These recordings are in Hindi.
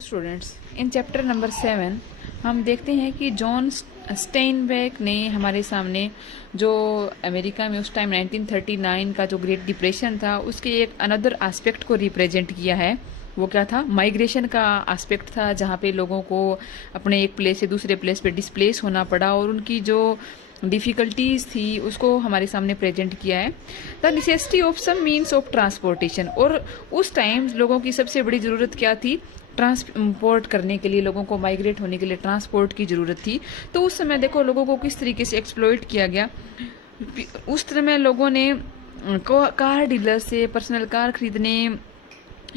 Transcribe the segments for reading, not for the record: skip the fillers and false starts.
स्टूडेंट्स, इन चैप्टर नंबर 7 हम देखते हैं कि जॉन स्टेनबेक ने हमारे सामने जो अमेरिका में उस टाइम 1939 का जो ग्रेट डिप्रेशन था उसके एक अनदर एस्पेक्ट को रिप्रेजेंट किया है। वो क्या था? माइग्रेशन का एस्पेक्ट था, जहाँ पे लोगों को अपने एक प्लेस से दूसरे प्लेस पे डिस्प्लेस होना पड़ा और उनकी जो डिफ़िकल्टीज़ थी उसको हमारे सामने प्रेजेंट किया है। The necessity of some means of transportation, और उस टाइम लोगों की सबसे बड़ी ज़रूरत क्या थी? ट्रांसपोर्ट करने के लिए, लोगों को माइग्रेट होने के लिए ट्रांसपोर्ट की ज़रूरत थी। तो उस समय देखो लोगों को किस तरीके से एक्सप्लॉइट किया गया। उस समय लोगों ने कार डीलर से पर्सनल कार खरीदने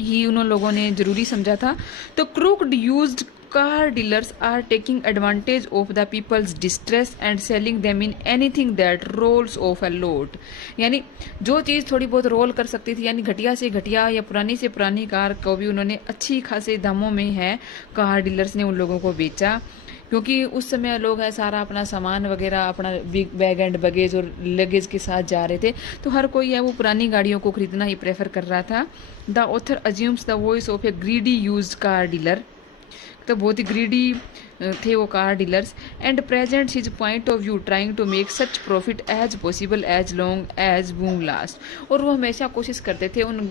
ही उन लोगों ने ज़रूरी समझा था। तो crooked used car dealers are taking advantage of the people's distress and selling them in anything that rolls off a load। यानी जो चीज़ थोड़ी बहुत रोल कर सकती थी, यानी घटिया से घटिया या पुरानी से पुरानी कार को भी उन्होंने अच्छी खासे दामों में है कार डीलर्स ने उन लोगों को बेचा। क्योंकि उस समय लोग है सारा अपना सामान वगैरह, अपना बिग बैग एंड बगेज और लगेज के साथ जा रहे थे, तो हर कोई है वो पुरानी गाड़ियों को खरीदना ही प्रेफर कर रहा था। The author assumes the voice of a greedy used car dealer, तो बहुत ही ग्रीडी थे वो car dealers. And present his point of view trying to make such profit as possible as long as boom last. और वो हमेशा कोशिश करते थे उन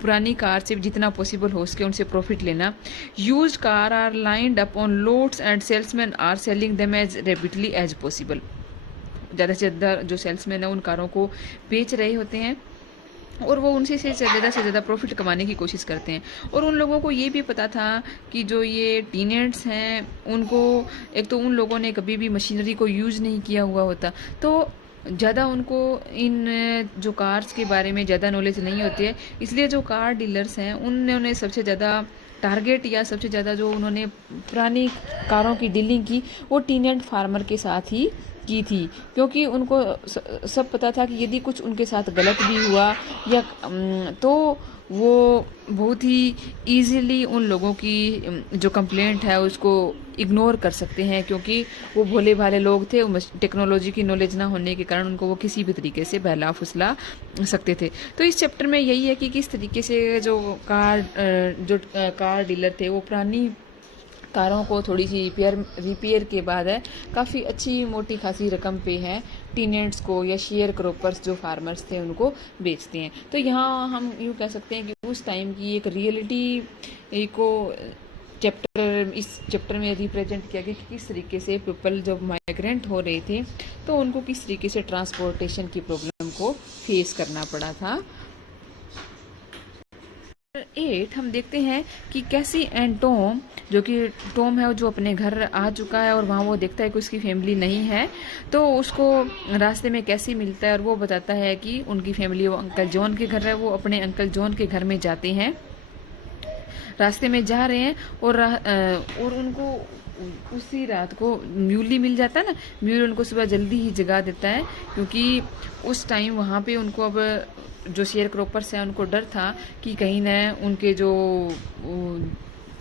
पुरानी कार से जितना पॉसिबल हो सके उनसे प्रॉफिट लेना। Used car are lined up on loads and salesman are selling them as rapidly as possible. ज़्यादा से ज़्यादा जो सेल्समैन है उन कारों को बेच रहे होते हैं और वो उनसे से ज़्यादा प्रॉफिट कमाने की कोशिश करते हैं। और उन लोगों को ये भी पता था कि जो ये टीनेट्स हैं उनको, एक तो उन लोगों ने कभी भी मशीनरी को यूज़ नहीं किया हुआ होता, तो ज़्यादा उनको इन जो कार्स के बारे में ज़्यादा नॉलेज नहीं होती है। इसलिए जो कार डीलर्स हैं उन्होंने सबसे ज़्यादा टारगेट या सबसे ज़्यादा जो उन्होंने पुरानी कारों की डीलिंग की वो टीनेट फार्मर के साथ ही की थी। क्योंकि उनको सब पता था कि यदि कुछ उनके साथ गलत भी हुआ या तो वो बहुत ही ईजीली उन लोगों की जो कंप्लेंट है उसको इग्नोर कर सकते हैं, क्योंकि वो भोले भाले लोग थे। टेक्नोलॉजी की नॉलेज ना होने के कारण उनको वो किसी भी तरीके से बहला फुसला सकते थे। तो इस चैप्टर में यही है कि किस तरीके से जो कार डीलर थे वो पुरानी कारों को थोड़ी सी रिपेयर के बाद है काफ़ी अच्छी मोटी खासी रकम पे है टीनेट्स को या शेयर क्रॉपर्स जो फार्मर्स थे उनको बेचते हैं। तो यहाँ हम यूँ कह सकते हैं कि उस टाइम की एक रियलिटी को इस चैप्टर में रिप्रेजेंट किया गया कि किस तरीके से पीपल जब माइग्रेंट हो रहे थे तो उनको किस तरीके से ट्रांसपोर्टेशन की प्रॉब्लम को फेस करना पड़ा था। 8 हम देखते हैं कि कैसी एंड टॉम, जो कि टॉम है जो अपने घर आ चुका है और वहाँ वो देखता है कि उसकी फैमिली नहीं है, तो उसको रास्ते में कैसी मिलता है और वो बताता है कि उनकी फैमिली वो अंकल जॉन के घर है। वो अपने अंकल जॉन के घर में जाते हैं, रास्ते में जा रहे हैं और उनको उसी रात को म्यूली मिल जाता है ना। म्यूल उनको सुबह जल्दी ही जगा देता है, क्योंकि उस टाइम वहाँ पे उनको अब जो शेयर क्रॉपर्स हैं उनको डर था कि कहीं ना उनके जो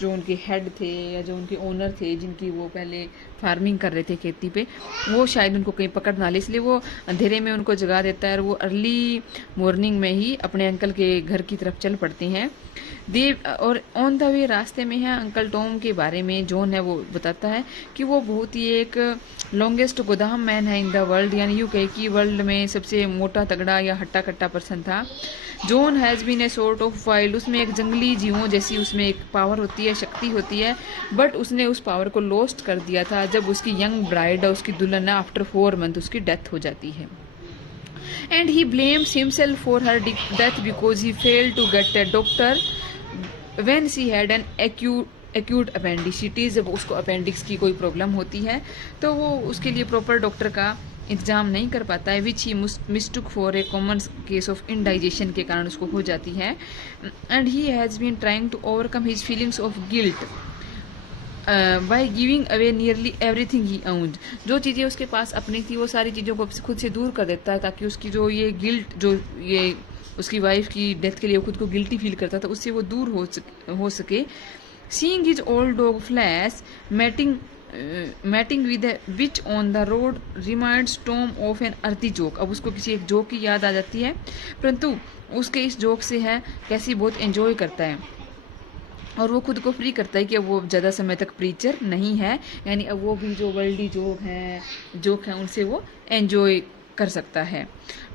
उनके हेड थे या जो उनके ओनर थे जिनकी वो पहले फार्मिंग कर रहे थे खेती पे, वो शायद उनको कहीं पकड़ ना ले, इसलिए वो अंधेरे में उनको जगा देता है और वो अर्ली मॉर्निंग में ही अपने अंकल के घर की तरफ चल पड़ते हैं। और ऑन द वे रास्ते में है अंकल टॉम के बारे में जॉन है वो बताता है कि वो बहुत ही एक लॉन्गेस्ट गोदाम मैन है इन द वर्ल्ड, यानी यूँ कहे कि वर्ल्ड में सबसे मोटा तगड़ा या हट्टा कट्टा पर्सन था। John has been a sort of wild, उसमें एक जंगली जीवों जैसी उसमें एक पावर होती है, शक्ति होती है, बट उसने उस पावर को लॉस्ट कर दिया था जब उसकी यंग ब्राइड, उसकी दुल्हन आफ्टर 4 मंथ उसकी डेथ हो जाती है। And he blames himself for her death because he failed to get a doctor when she had an acute appendicitis. जब उसको अपेंडिक्स की कोई प्रॉब्लम होती है तो वो उसके लिए प्रॉपर डॉक्टर का इंतजाम नहीं कर पाता है, which he mistook for a common case of indigestion के कारण उसको हो जाती है। And he has been trying to overcome his feelings of guilt by giving away nearly everything he owned. जो चीज़ें उसके पास अपनी थी वो सारी चीज़ों को खुद से दूर कर देता है, ताकि उसकी जो ये गिल्ट, जो ये उसकी वाइफ की डेथ के लिए खुद को गिल्टी फील करता था, उससे वो दूर हो सके। Seeing his old dog flash matting with which on the road reminds Tom of an earthy joke. अब उसको किसी एक जोक की याद आ जाती है, परंतु उसके इस जोक से है कैसी बहुत एंजॉय करता है। और वो खुद को फ्री करता है कि अब वो ज़्यादा समय तक प्रीचर नहीं है, यानी अब वो भी जो वर्ल्डी जोक हैं उनसे वो एंजॉय कर सकता है।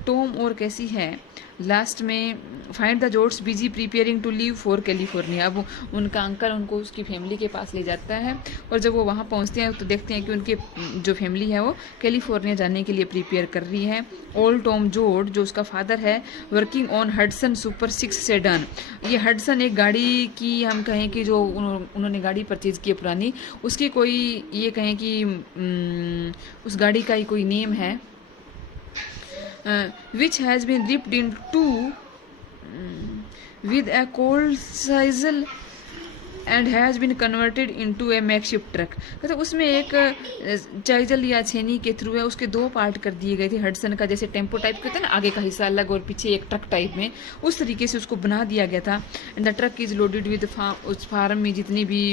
टॉम और कैसी है लास्ट में find the George busy preparing to leave for California. अब उनका अंकल उनको उसकी फैमिली के पास ले जाता है और जब वो वहाँ पहुँचते हैं तो देखते हैं कि उनके जो फैमिली है वो कैलिफोर्निया जाने के लिए प्रिपेयर कर रही है। ओल्ड टॉम जॉर्ज जो उसका फादर है working on Hudson super 6 sedan. ये हडसन एक गाड़ी की हम कहें कि जो उन्होंने गाड़ी परचेज की है पुरानी, उसकी कोई ये कहें कि उस गाड़ी का ही कोई नेम है which has been ripped in two with a cold sizzle and has been converted into a makeshift truck। मतलब उसमें एक चाइजल या छेनी के थ्रू है उसके दो पार्ट कर दिए गए थे हडसन का, जैसे टेम्पो टाइप के होता है ना, आगे का हिस्सा अलग और पीछे एक ट्रक टाइप में, उस तरीके से उसको बना दिया गया था। And the truck is loaded with उस फार्म में जितनी भी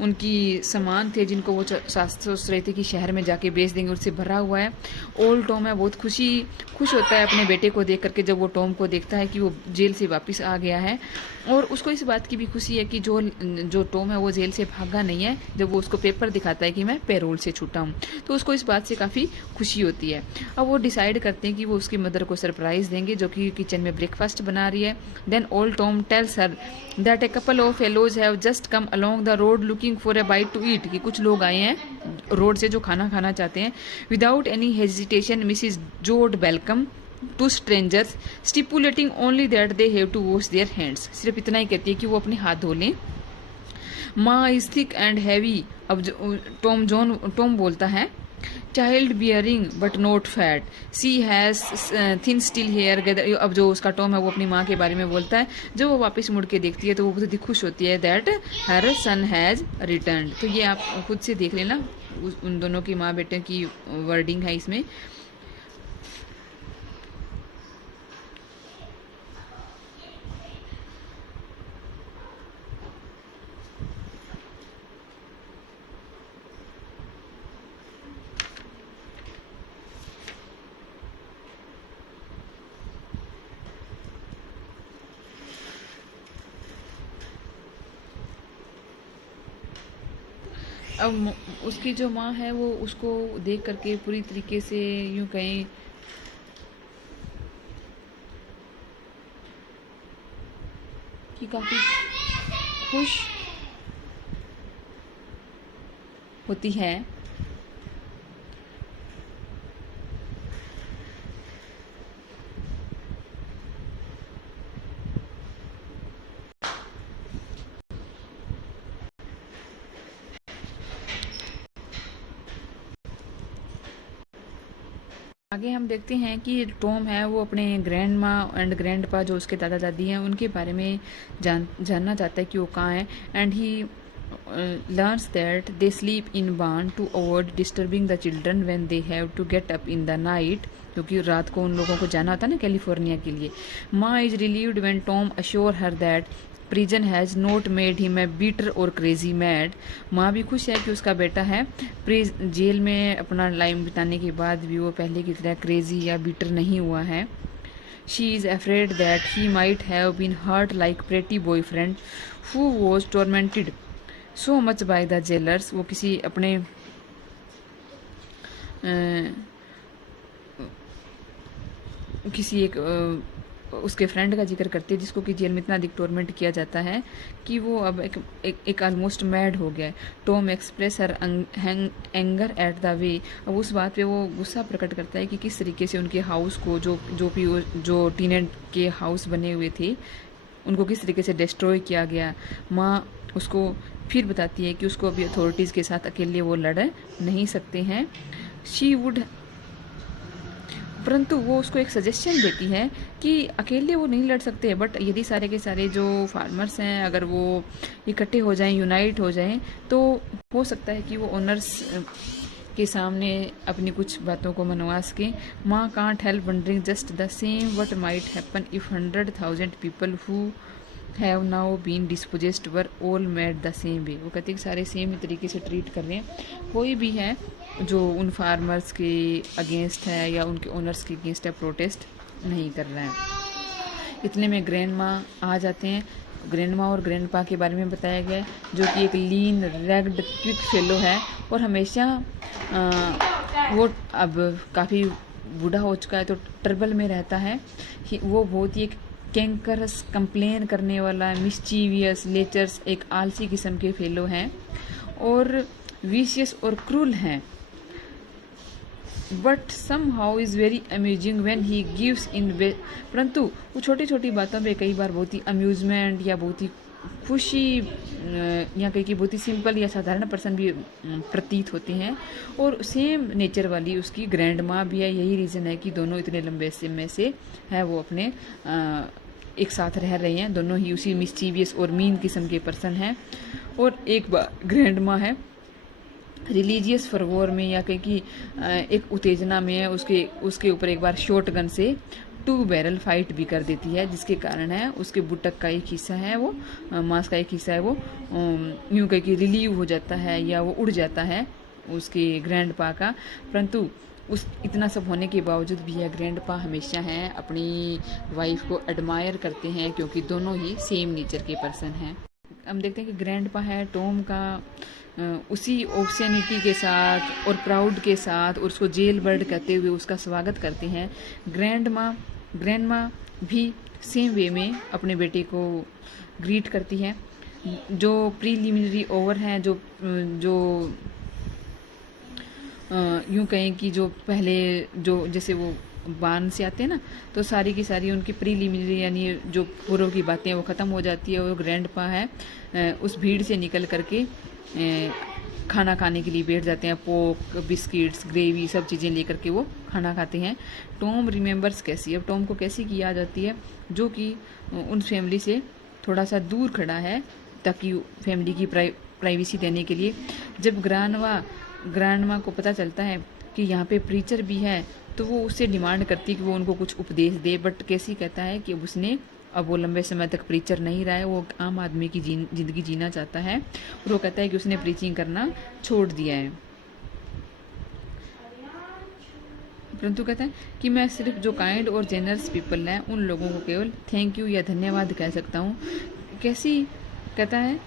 उनकी सामान थे जिनको वो सोच रहे थे कि शहर में जाके बेच देंगे, उससे भरा हुआ है। ओल्ड टॉम है बहुत खुश होता है अपने बेटे को देख करके जब वो टॉम को देखता है कि वो जेल से वापस आ गया है, और उसको इस बात की भी खुशी है कि जो टॉम है वो जेल से भागा नहीं है। जब वो उसको पेपर दिखाता है कि मैं पैरोल से छूटा हूँ तो उसको इस बात से काफ़ी खुशी होती है। अब वो डिसाइड करते हैं कि वो उसकी मदर को सरप्राइज़ देंगे जो कि किचन में ब्रेकफास्ट बना रही है। Then old Tom tells her that a couple of fellows have just come along the road looking for a bite to eat, कि कुछ लोग आए हैं रोड से जो खाना खाना चाहते हैं। Without any hesitation Mrs Joad welcome to strangers stipulating only that they have to wash their hands. सिर्फ इतना ही कहती है कि वो अपने हाथ धो लें। माँ इज थिक एंड हैवी। अब टॉम बोलता है child bearing but not fat, she has thin still hair gather. अब जो उसका टॉम है वो अपनी माँ के बारे में बोलता है। जब वो वापस मुड़ के देखती है तो वो बहुत ही खुश होती है that her son has return. तो ये आप खुद से देख लेना, उन दोनों की माँ बेटे की वर्डिंग है इसमें। अब उसकी जो माँ है वो उसको देख करके पूरी तरीके से यूं कहें कि काफ़ी खुश होती है। आगे हम देखते हैं कि टॉम है वो अपने ग्रैंड माँ एंड ग्रैंड पा जो उसके दादा दादी हैं उनके बारे में जानना चाहता है कि वो कहाँ हैं। And he learns that they sleep in barn to avoid disturbing the children when they have to get up in the night, क्योंकि रात को उन लोगों को जाना होता है ना कैलिफोर्निया के लिए। माँ is relieved when Tom assure her that prison has not made him a bitter or crazy mad. माँ भी खुश है कि उसका बेटा है जेल में अपना लाइफ बिताने के बाद भी वो पहले की तरह क्रेजी या बीटर नहीं हुआ है। She is afraid that he might have been hurt like pretty boyfriend who was tormented so much by the jailers. वो किसी अपने किसी उसके फ्रेंड का जिक्र करती है जिसको कि जेल में इतना अधिक टॉर्मेंट किया जाता है कि वो अब एक ऑलमोस्ट मैड हो गया है। Tom express her anger at the way. अब उस बात पे वो गुस्सा प्रकट करता है कि किस तरीके से उनके हाउस को जो टीनेट के हाउस बने हुए थे उनको किस तरीके से डिस्ट्रॉय किया गया। माँ उसको फिर बताती है कि उसको अभी अथॉरिटीज़ के साथ अकेले वो लड़ नहीं सकते हैं। शी वुड, परंतु वो उसको एक सजेशन देती है कि अकेले वो नहीं लड़ सकते, बट यदि सारे के सारे जो फार्मर्स हैं अगर वो इकट्ठे हो जाएं, यूनाइट हो जाएं, तो हो सकता है कि वो ओनर्स के सामने अपनी कुछ बातों को मनवा सकें। Ma can't help wondering just the same what might happen if 100,000 people who have now been dispossessed were all made the same way. वो कहते हैं कि सारे सेम तरीके से ट्रीट कर रहे हैं, कोई भी है जो उन फार्मर्स के अगेंस्ट है या उनके ओनर्स के अगेंस्ट है प्रोटेस्ट नहीं कर रहा है। इतने में ग्रैंड माँ आ जाते हैं ग्रैंडमा और ग्रैंडपा के बारे में बताया गया है, जो कि एक लीन रैग्ड क्विक फेलो है और हमेशा वो अब काफ़ी बूढ़ा हो चुका है तो ट्रबल में रहता है। वो बहुत ही एक कैंकरस, कंप्लेन करने वाला, मिस्चीवियस लेचर्स, एक आलसी किस्म के फेलो हैं और विशियस और क्रूल हैं। But somehow is very amusing when he gives in way, परंतु वो छोटी छोटी बातों पे कई बार बहुत ही अम्यूजमेंट या बहुत ही खुशी या कहीं की बहुत ही सिंपल या साधारण पर्सन भी प्रतीत होते हैं। और सेम नेचर वाली उसकी ग्रैंड माँ भी है। यही रीज़न है कि दोनों इतने लंबे समय से है वो अपने एक साथ रह रहे हैं। दोनों ही उसी मिस्चीवियस और मीन किस्म के पर्सन हैं। और एक बार ग्रैंड माँ है रिलीजियस फरवोर में या कहीं की एक उत्तेजना में है, उसके ऊपर एक बार शॉर्ट गन से 2 बैरल फाइट भी कर देती है, जिसके कारण है उसके बुटक का एक हिस्सा है वो मांस का एक हिस्सा है वो यूँ कहीं की रिलीव हो जाता है या वो उड़ जाता है उसके ग्रैंडपा का। परंतु उस इतना सब होने के बावजूद भी यह ग्रैंडपा हमेशा हैं अपनी वाइफ को एडमायर करते हैं, क्योंकि दोनों ही सेम नेचर के पर्सन हैं। हम देखते हैं कि ग्रैंडपा है टॉम का उसी ऑब्सेनिटी के साथ और प्राउड के साथ और उसको जेल बर्ड कहते हुए उसका स्वागत करते हैं। ग्रैंड माँ भी सेम वे में अपने बेटे को ग्रीट करती है। जो प्रीलिमिनरी ओवर हैं, जो यूँ कहें कि जो पहले जो जैसे वो बान से आते हैं ना, तो सारी की सारी उनकी प्रीलिमिनरी यानी जो पूर्व की बातें वो ख़त्म हो जाती है। और ग्रैंडपा है उस भीड़ से निकल करके खाना खाने के लिए बैठ जाते हैं। पोक, बिस्किट्स, ग्रेवी सब चीज़ें लेकर के वो खाना खाते हैं। टॉम रिमेंबर्स कैसी, अब टॉम को कैसी की याद आती है, जो कि उन फैमिली से थोड़ा सा दूर खड़ा है ताकि फैमिली की प्राइवेसी देने के लिए। जब ग्रैंडमा को पता चलता है कि यहाँ पे प्रीचर भी है तो वो उससे डिमांड करती है कि वो उनको कुछ उपदेश दे। बट कैसी कहता है कि उसने अब वो लंबे समय तक प्रीचर नहीं रहा है, वो आम आदमी की ज़िंदगी जीना चाहता है। और वो कहता है कि उसने प्रीचिंग करना छोड़ दिया है। परंतु कहता है कि मैं सिर्फ जो काइंड और जेनरस पीपल हैं उन लोगों को केवल थैंक यू या धन्यवाद कह सकता हूँ। कहता है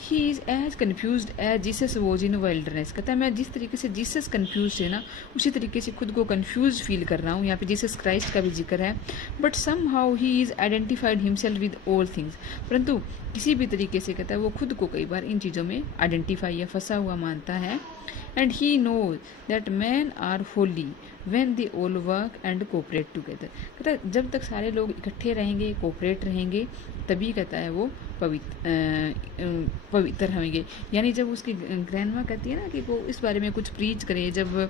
he is as confused as Jesus was in wildness. कहता है मैं जिस तरीके से जीसस कन्फ्यूज है ना, उसी तरीके से खुद को कन्फ्यूज फील कर रहा हूँ। यहाँ पे जीसस क्राइस्ट का भी जिक्र है। But somehow he is identified himself with all things. परंतु किसी भी तरीके से कहता है वो खुद को कई बार इन चीज़ों में आइडेंटिफाई या फंसा हुआ मानता है। And he knows that man are holy when they all work and cooperate together. कहता है जब तक सारे लोग इकट्ठे रहेंगे, कोऑपरेट रहेंगे, तभी कहता है वो पवित्र होंगे। यानी जब उसकी ग्रैंडमा कहती है ना कि वो इस बारे में कुछ प्रीच करे, जब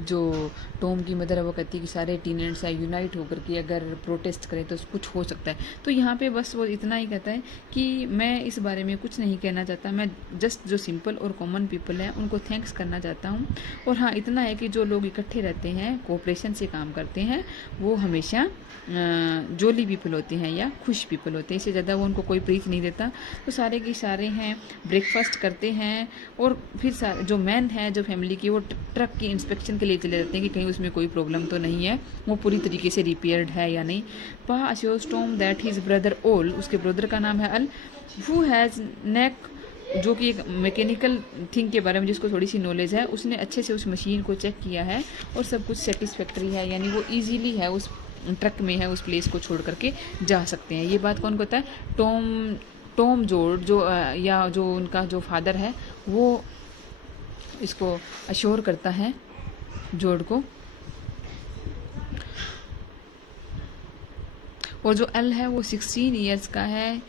जो टॉम की मदर है वो कहती है कि सारे टीनेंट्स है यूनाइट होकर के अगर प्रोटेस्ट करें तो कुछ हो सकता है। तो यहाँ पे बस वो इतना ही कहता है कि मैं इस बारे में कुछ नहीं कहना चाहता, मैं जस्ट जो सिंपल और कॉमन पीपल हैं उनको थैंक्स करना चाहता हूँ। और हाँ इतना है कि जो लोग इकट्ठे रहते हैं, कोऑपरेशन से काम करते हैं, वो हमेशा जोली पीपल होते हैं या खुश पीपल होते हैं। इससे ज़्यादा वो उनको कोई प्रीच नहीं देता। तो सारे के सारे हैं ब्रेकफास्ट करते हैं और फिर जो मैन है जो फैमिली की, वो ट्रक की इंस्पेक्शन के लिए चले जाते हैं कि कहीं उसमें कोई प्रॉब्लम तो नहीं है, वो पूरी तरीके से रिपेयर्ड है या नहीं। पा assures Tom that his brother ओल, उसके ब्रदर का नाम है अल, हु हैज़ नेक, जो कि एक मैकेनिकल थिंग के बारे में जिसको थोड़ी सी नॉलेज है, उसने अच्छे से उस मशीन को चेक किया है और सब कुछ सेटिस्फैक्ट्री है। यानी वो ईजीली है उस ट्रक में है, उस प्लेस को छोड़ करके जा सकते हैं। ये बात कौन कहता है? टॉम जॉर्ज जो उनका जो फादर है वो इसको अश्योर करता है जॉर्ज को। और जो एल है वो 16 ईयर्स का है,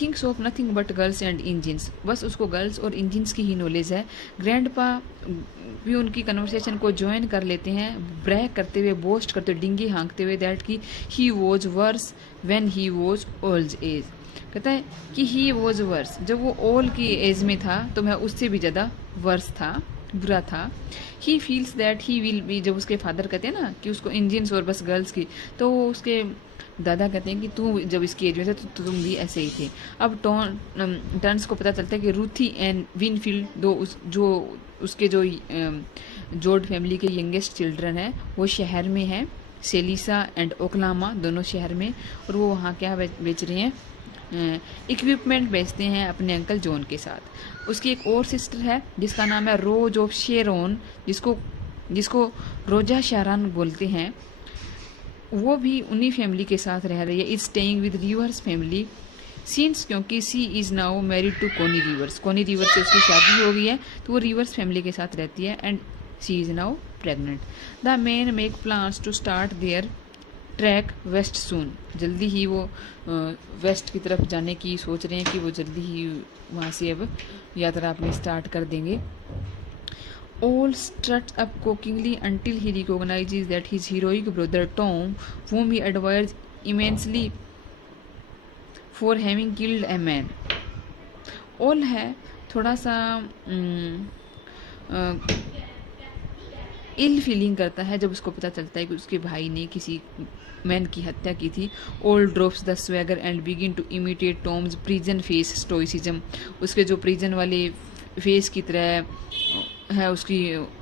thinks of nothing but girls and engines, बस उसको गर्ल्स और इंजिन्स की ही नॉलेज है। ग्रैंडपा भी उनकी कन्वर्सेशन को ज्वाइन कर लेते हैं, ब्रैग करते हुए, बोस्ट करते हुए, डिंगी हाँकते हुए दैट कि he was worse when he was old age. कहता है कि ही वॉज वर्स, जब वो ओल्ड की एज में था तो मैं उससे भी ज़्यादा वर्स था, बुरा था। He feels that he will be, जब उसके फादर कहते हैं ना कि उसको इंजिन्स और बस गर्ल्स की, तो उसके दादा कहते हैं कि तू जब इसकी एज में थे तो तुम भी ऐसे ही थे। अब टर्न्स को पता चलता है कि रूथी एंड विनफील्ड, उसके जो जॉर्ज फैमिली के यंगेस्ट चिल्ड्रन हैं वो शहर में हैं सेलिसा एंड ओक्लामा दोनों शहर में, और वो वहाँ क्या बेच रहे हैं, इक्विपमेंट बेचते हैं अपने अंकल जॉन के साथ। उसकी एक और सिस्टर है जिसका नाम है रोज ऑफ शेरोन, जिसको जिसको रोजा शारान बोलते हैं, वो भी उन्हीं फैमिली के साथ रह रही है। Is staying with reverse family scenes, क्योंकि सी इज़ नाउ मैरिड टू कोनी रिवर्स, कोनी रिवर्स से उसकी शादी हो गई है, तो वो रिवर्स फैमिली के साथ रहती है। And she is now pregnant. The men make plans to start their trek west soon, जल्दी ही वो वेस्ट की तरफ जाने की सोच रहे हैं कि वो जल्दी ही वहाँ से अब यात्रा अपनी स्टार्ट कर देंगे। All struts up cockingly until he recognizes that his heroic brother Tom, whom he admires immensely for having killed a man. All है थोड़ा सा इल फीलिंग करता है जब उसको पता चलता है कि उसके भाई ने किसी मैन की हत्या की थी। Al drops the swagger and begin to imitate Tom's prison face stoicism, उसके जो प्रिजन वाले फेस की तरह है उसकी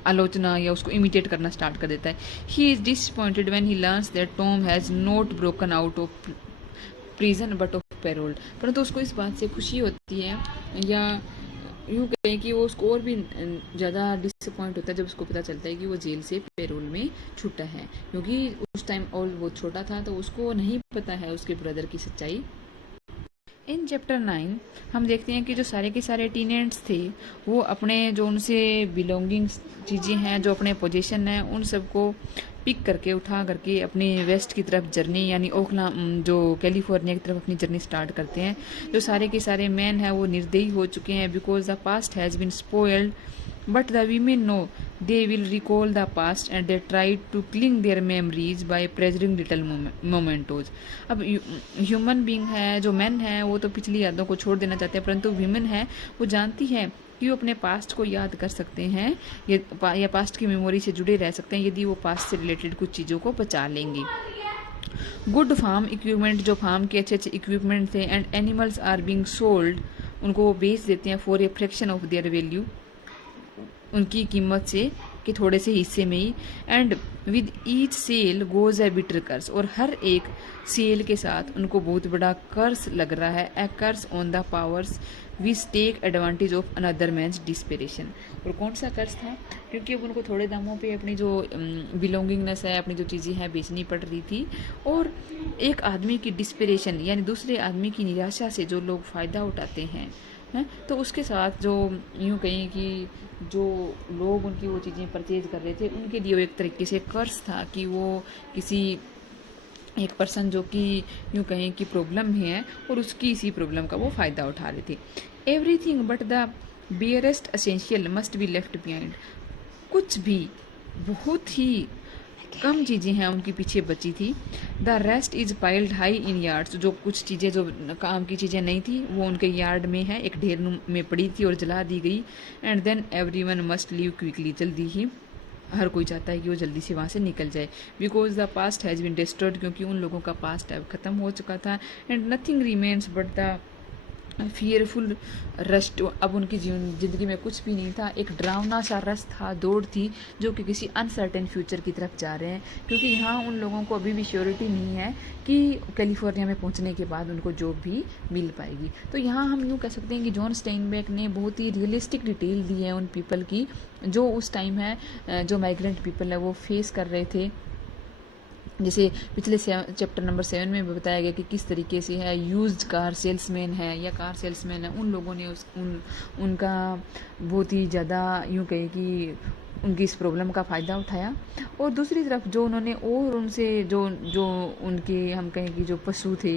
आलोचना या उसको इमिटेट करना स्टार्ट कर देता है। He is disappointed when he learns that Tom has not broken out of prison but of parole, परंतु उसको इस बात से खुशी होती है, या यूँ कहें कि वो उसको और भी ज़्यादा डिसअपॉइंट होता है जब उसको पता चलता है कि वो जेल से पैरोल में छूटा है, क्योंकि उस टाइम और वो छोटा था तो उसको नहीं पता है उसके ब्रदर की सच्चाई। इन चैप्टर 9 हम देखते हैं कि जो सारे के सारे टीनेंट्स थे वो अपने जो उनसे बिलोंगिंग्स चीज़ें हैं, जो अपने पोजीशन हैं, उन सबको पिक करके उठा करके अपने वेस्ट की तरफ जर्नी यानी ओखला जो कैलिफोर्निया की तरफ अपनी जर्नी स्टार्ट करते हैं। जो सारे के सारे मैन हैं वो निर्दयी हो चुके हैं because the past has been spoiled, but the women know they will recall the past and they try to cling their memories by treasuring little mementos। अब ह्यूमन बीइंग है, जो मैन है वो तो पिछली यादों को छोड़ देना चाहते हैं, परंतु वीमेन है वो जानती है कि वो अपने पास्ट को याद कर सकते हैं या पास्ट की मेमोरी से जुड़े रह सकते हैं यदि वो पास्ट से रिलेटेड कुछ चीज़ों को बचा लेंगे। गुड फार्म इक्विपमेंट, जो फार्म के अच्छे अच्छे इक्विपमेंट थे, and animals are being sold, उनको वो बेच देते हैं for a fraction of their value, उनकी कीमत से कि थोड़े से हिस्से में ही। And with each sale goes a bitter curse, और हर एक सेल के साथ उनको बहुत बड़ा कर्स लग रहा है, a curse on the powers which take advantage of another man's desperation. और कौन सा कर्स था, क्योंकि अब उनको थोड़े दामों पे अपनी जो बिलोंगिंगनेस है, अपनी जो चीज़ें हैं बेचनी पड़ रही थी, और एक आदमी की डिस्पिरेशन यानी दूसरे आदमी की निराशा से जो लोग फ़ायदा उठाते हैं तो उसके साथ जो यूँ कहें कि जो लोग उनकी वो चीज़ें परचेज कर रहे थे उनके लिए वो एक तरीके से कर्ज था कि वो किसी एक पर्सन जो कि यूँ कहें कि प्रॉब्लम में है और उसकी इसी प्रॉब्लम का वो फ़ायदा उठा रहे थे। Everything but the barest essential must be left behind, कुछ भी बहुत ही कम चीज़ें हैं उनके पीछे बची थी। The rest is piled high in yards, जो कुछ चीज़ें जो काम की चीज़ें नहीं थी वो उनके यार्ड में है, एक ढेर में पड़ी थी और जला दी गई। And then everyone must leave quickly, जल्दी ही हर कोई चाहता है कि वो जल्दी से वहाँ से निकल जाए, because the past has been destroyed, क्योंकि उन लोगों का पास्ट अब ख़त्म हो चुका था। And nothing remains but the fearful rust, अब उनकी ज़िंदगी में कुछ भी नहीं था, एक डरावना सा रस था, दौड़ थी जो कि किसी अनसर्टेन फ्यूचर की तरफ जा रहे हैं, क्योंकि यहाँ उन लोगों को अभी भी श्योरिटी नहीं है कि कैलिफोर्निया में पहुँचने के बाद उनको जॉब भी मिल पाएगी। तो यहाँ हम यूँ कह सकते हैं कि जॉन स्टेनबेक ने बहुत ही रियलिस्टिक डिटेल दी है उन पीपल की जो उस टाइम है जो माइग्रेंट पीपल है वो फेस कर रहे थे। जैसे पिछले चैप्टर नंबर 7 में बताया गया कि किस तरीके से है यूज्ड कार सेल्समैन है या कार सेल्समैन है, उन लोगों ने उनका बहुत ही ज़्यादा यूँ कहें कि उनकी इस प्रॉब्लम का फ़ायदा उठाया। और दूसरी तरफ जो उन्होंने और उनसे जो उनके हम कहें कि जो पशु थे,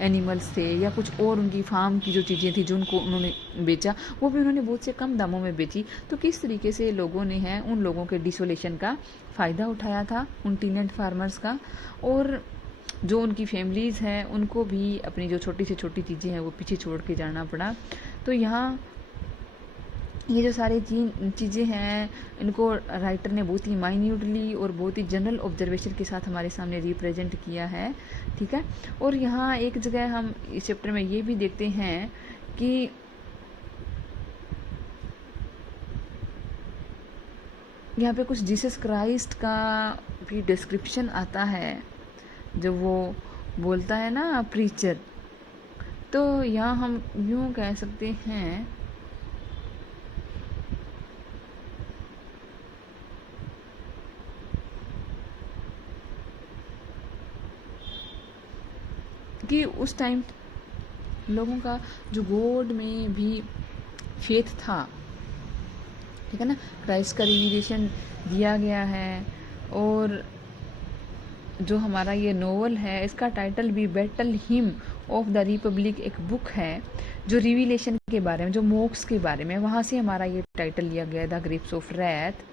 एनिमल्स थे या कुछ और उनकी फार्म की जो चीज़ें थी जो उनको उन्होंने बेचा वो भी उन्होंने बहुत से कम दामों में बेची। तो किस तरीके से लोगों ने है उन लोगों के डिसोलेशन का फ़ायदा उठाया था, उन टीनेंट फार्मर्स का, और जो उनकी फैमिलीज़ हैं उनको भी अपनी जो छोटी से छोटी चीज़ें हैं वो पीछे छोड़ के जाना पड़ा। तो यहाँ ये जो सारी चीज़ें हैं इनको राइटर ने बहुत ही माइन्यूटली और बहुत ही जनरल ऑब्जर्वेशन के साथ हमारे सामने रिप्रेजेंट किया है, ठीक है। और यहाँ एक जगह हम इस चैप्टर में ये भी देखते हैं कि यहाँ पे कुछ जीसस क्राइस्ट का भी डिस्क्रिप्शन आता है, जब वो बोलता है ना प्रीचर, तो यहाँ हम यूँ कह सकते हैं कि उस टाइम लोगों का जो गॉड में भी फेथ था, ठीक है ना, क्राइस्ट का रिवीलेशन दिया गया है। और जो हमारा ये नोवेल है, इसका टाइटल भी battle him of the Republic एक बुक है जो रिवीलेशन के बारे में, जो मोक्स के बारे में, वहाँ से हमारा ये टाइटल लिया गया, द ग्रेप्स ऑफ रैथ।